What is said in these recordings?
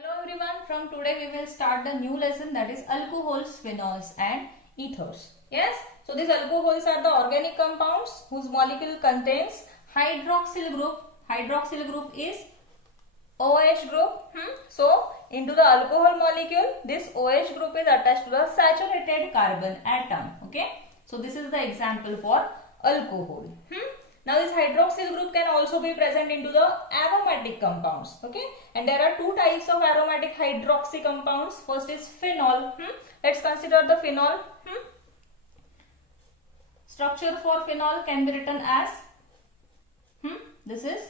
Hello everyone, from today we will start the new lesson, that is alcohols, phenols and ethers. Yes, so these alcohols are the organic compounds whose molecule contains hydroxyl group. Hydroxyl group is OH group. So into the alcohol molecule, this OH group is attached to the saturated carbon atom. Okay, so this is the example for alcohol. Now this hydroxyl group can also be present into the aromatic compounds. Okay, and there are two types of aromatic hydroxy compounds. First is phenol. Let's consider the phenol. Structure for phenol can be written as this is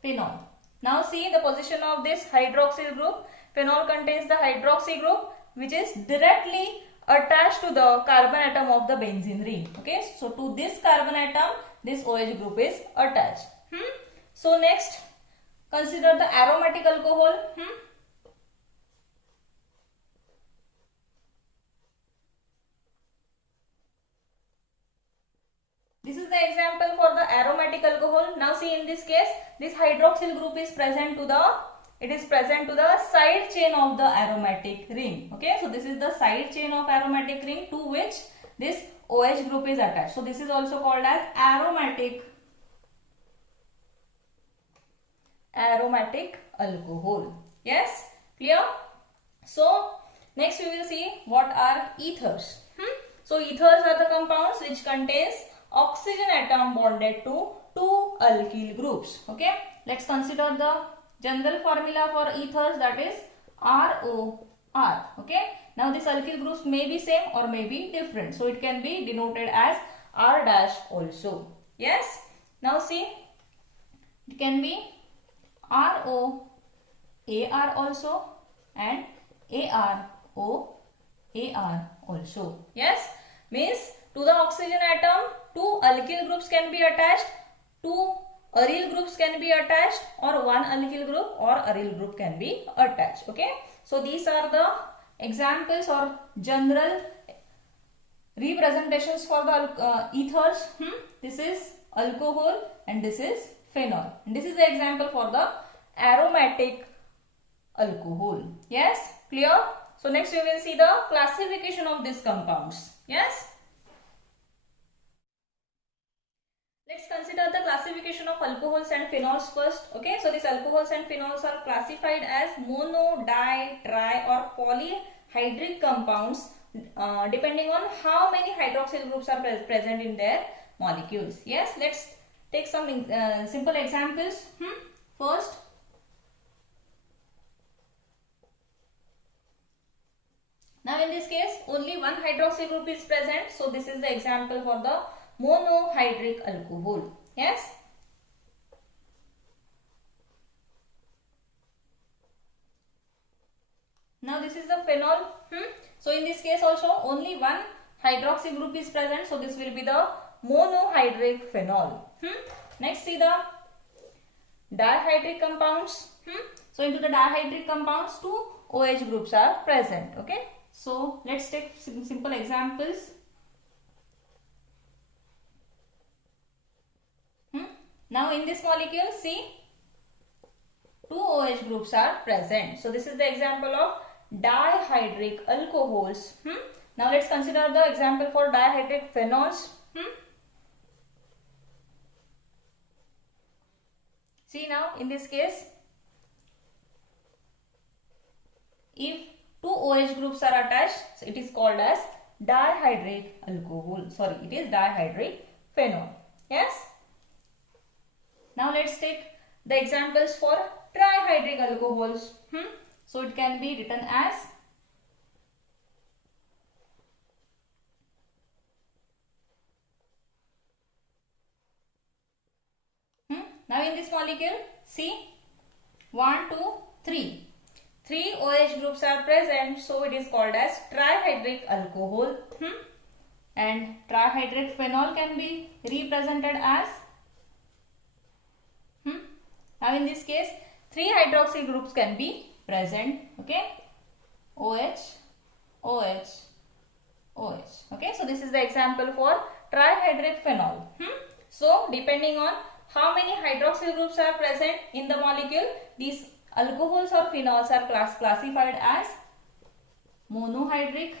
phenol. Now see the position of this hydroxyl group. Phenol contains the hydroxy group which is directly attached to the carbon atom of the benzene ring. Okay, so to this carbon atom this OH group is attached. So next consider the aromatic alcohol. This is the example for the aromatic alcohol. Now see in this case this hydroxyl group is present to the side chain of the aromatic ring. Okay, so this is the side chain of aromatic ring to which this OH group is attached. So this is also called as aromatic alcohol. Yes, clear? So next we will see what are ethers. So ethers are the compounds which contains oxygen atom bonded to two alkyl groups. Okay, let's consider the general formula for ethers, that is ROR. Okay, now these alkyl groups may be same or may be different, so it can be denoted as R dash also. Yes, now see it can be ROAR also and AROAR also. Yes, means to the oxygen atom two alkyl groups can be attached, two aryl groups can be attached, or one alkyl group or aryl group can be attached. Okay, so these are the examples or general representations for the ethers. This is alcohol and this is phenol, and this is the example for the aromatic alcohol. Yes, clear? So next we will see the classification of these compounds. Yes, let's consider the classification of alcohols and phenols first. Okay, so these alcohols and phenols are classified as mono, di, tri or polyhydric compounds depending on how many hydroxyl groups are present in their molecules. Yes, let's take some simple examples. First, now in this case only one hydroxyl group is present, so this is the example for the monohydric alcohol. Yes, now this is the phenol. So in this case also only one hydroxy group is present, so this will be the monohydric phenol. Next see the dihydric compounds. So into the dihydric compounds two OH groups are present. Okay, so let's take simple examples. Now in this molecule see two OH groups are present, so this is the example of dihydric alcohols. Now let's consider the example for dihydric phenols. See now in this case if two OH groups are attached, so it is called as dihydric alcohol. Sorry, it is dihydric phenol. Yes, now let's take the examples for trihydric alcohols. So it can be written as now in this molecule see 1, 2, 3. 3 OH groups are present, so it is called as trihydric alcohol. And trihydric phenol can be represented as now in this case 3 hydroxyl groups can be present. Okay, OH, OH, OH. Okay, so this is the example for trihydric phenol. So depending on how many hydroxyl groups are present in the molecule, these alcohols or phenols are classified as monohydric,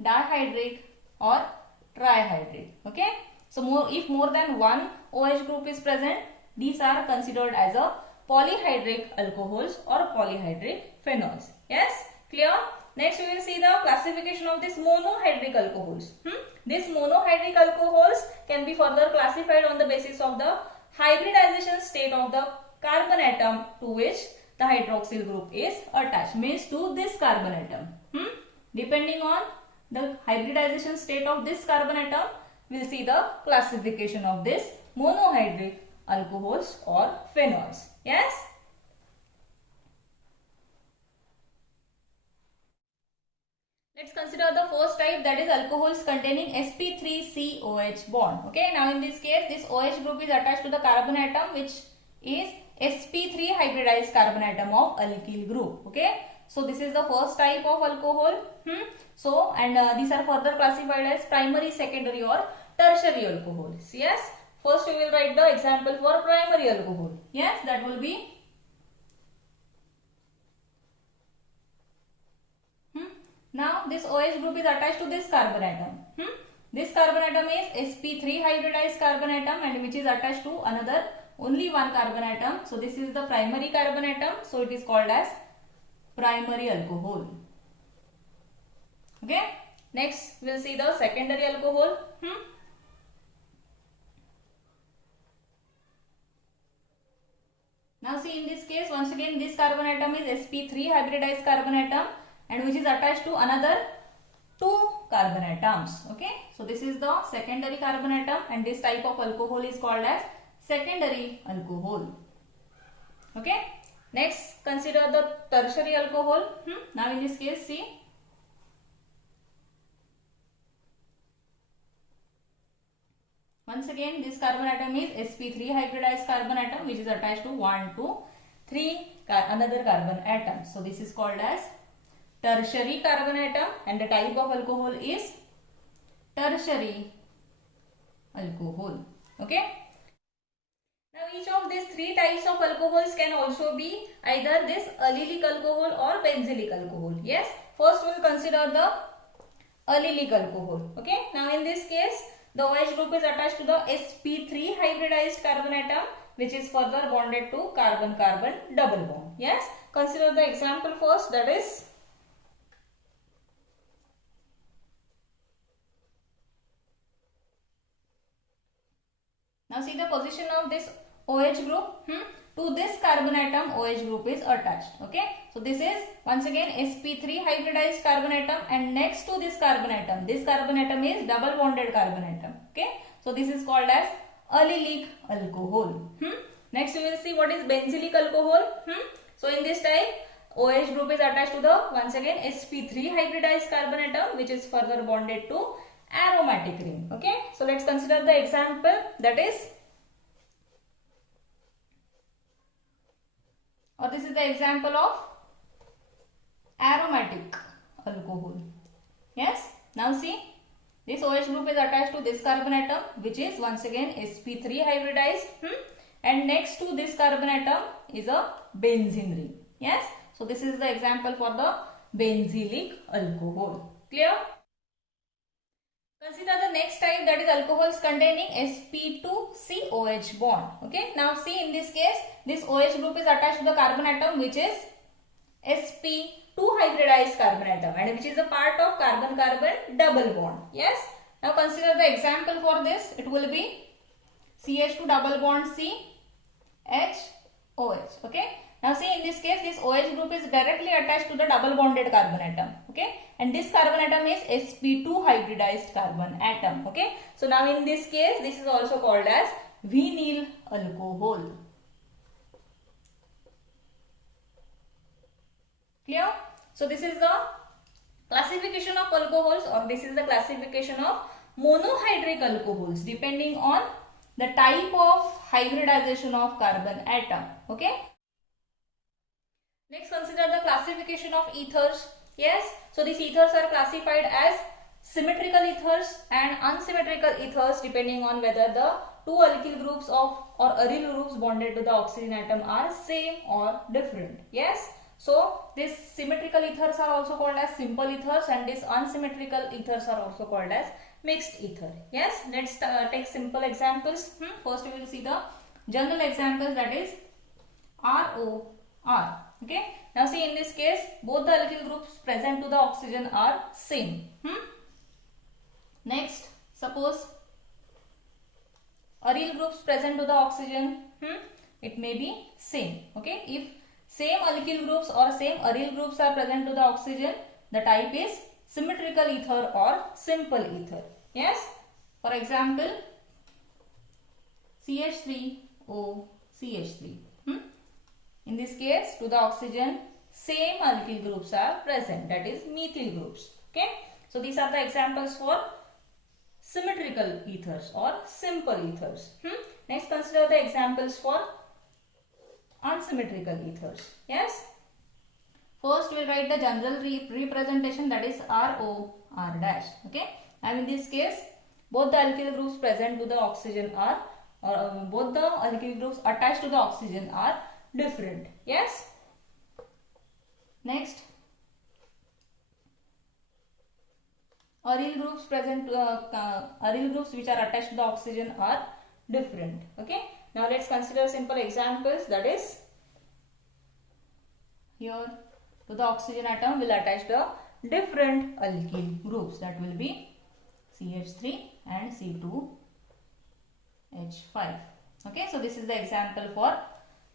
dihydric or trihydric. Okay, so if more than one OH group is present, these are considered as a polyhydric alcohols or polyhydric phenols. Yes, clear? Next we will see the classification of this monohydric alcohols. These monohydric alcohols can be further classified on the basis of the hybridization state of the carbon atom to which the hydroxyl group is attached, means to this carbon atom. Depending on the hybridization state of this carbon atom, we will see the classification of this monohydric alcohols or phenols. Yes. Let's consider the first type, that is alcohols containing sp3COH bond. Okay, now in this case, this OH group is attached to the carbon atom which is sp3 hybridized carbon atom of alkyl group. Okay, so this is the first type of alcohol. So, and these are further classified as primary, secondary or tertiary alcohols. Yes, first we will write the example for primary alcohol. Yes, that will be now this OH group is attached to this carbon atom. This carbon atom is sp3 hybridized carbon atom and which is attached to another only one carbon atom. So this is the primary carbon atom. So it is called as primary alcohol. Okay. Next we will see the secondary alcohol. Now see, in this case, once again this carbon atom is sp3 hybridized carbon atom and which is attached to another two carbon atoms. Okay, so this is the secondary carbon atom and this type of alcohol is called as secondary alcohol. Okay, next consider the tertiary alcohol. Now in this case, see, once again this carbon atom is sp3 hybridized carbon atom which is attached to 1, 2, 3 another carbon atom. So this is called as tertiary carbon atom and the type of alcohol is tertiary alcohol. Okay. Now each of these three types of alcohols can also be either this allylic alcohol or benzylic alcohol. Yes. First we will consider the allylic alcohol. Okay. Now in this case the OH group is attached to the sp3 hybridized carbon atom which is further bonded to carbon-carbon double bond. Yes. Consider the example first, that is now see the position of this OH group to this carbon atom OH group is attached. Okay, so this is once again sp3 hybridized carbon atom and next to this carbon atom is double bonded carbon atom. Okay, so this is called as allylic alcohol. Next we will see what is benzylic alcohol. So in this type OH group is attached to the once again sp3 hybridized carbon atom which is further bonded to aromatic ring. Okay, so let's consider the example, that is, or this is the example of aromatic alcohol. Yes, now see, this OH group is attached to this carbon atom which is once again sp3 hybridized and next to this carbon atom is a benzene ring. Yes, so this is the example for the benzylic alcohol. Clear? Consider the next type, that is alcohols containing sp2COH bond. Okay, now see, in this case this OH group is attached to the carbon atom which is sp2 hybridized carbon atom and which is a part of carbon-carbon double bond. Yes, now consider the example for this, it will be CH2 double bond C H OH. Okay, now see, in this case this OH group is directly attached to the double bonded carbon atom. Okay, and this carbon atom is sp2 hybridized carbon atom. Okay, so now in this case this is also called as vinyl alcohol. Clear? So this is the classification of alcohols, or this is the classification of monohydric alcohols depending on the type of hybridization of carbon atom. Okay. Next, consider the classification of ethers. Yes, so these ethers are classified as symmetrical ethers and unsymmetrical ethers depending on whether the two alkyl groups of or aryl groups bonded to the oxygen atom are same or different. Yes. So these symmetrical ethers are also called as simple ethers, and these unsymmetrical ethers are also called as mixed ether. Yes. Let's take simple examples. First we will see the general examples, that is ROR. Okay. Now see, in this case both the alkyl groups present to the oxygen are same. Next, suppose aryl groups present to the oxygen, it may be same. Okay. If same alkyl groups or same aryl groups are present to the oxygen, the type is symmetrical ether or simple ether. Yes. For example, CH3O CH3. In this case, to the oxygen, same alkyl groups are present, that is methyl groups. Okay. So these are the examples for symmetrical ethers or simple ethers. Next, consider the examples for unsymmetrical ethers. Yes. First, we will write the general representation, that is ROR dash. Okay. And in this case, both the alkyl groups present to the oxygen are, or both the alkyl groups attached to the oxygen are different. Yes. Next, aryl groups present, aryl groups which are attached to the oxygen are different. Okay. Now let's consider simple examples, that is here to the oxygen atom will attach the different alkyl groups, that will be CH3 and C2H5. Okay. So this is the example for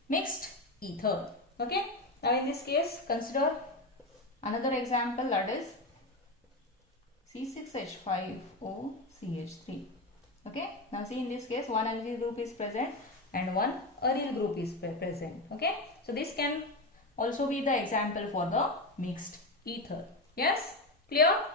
mixed ether. Okay. Now in this case, consider another example, that is C6H5OCH3. Okay. Now see, in this case one alkyl group is present and one aryl group is present. Okay. So this can also be the example for the mixed ether. Yes. Clear?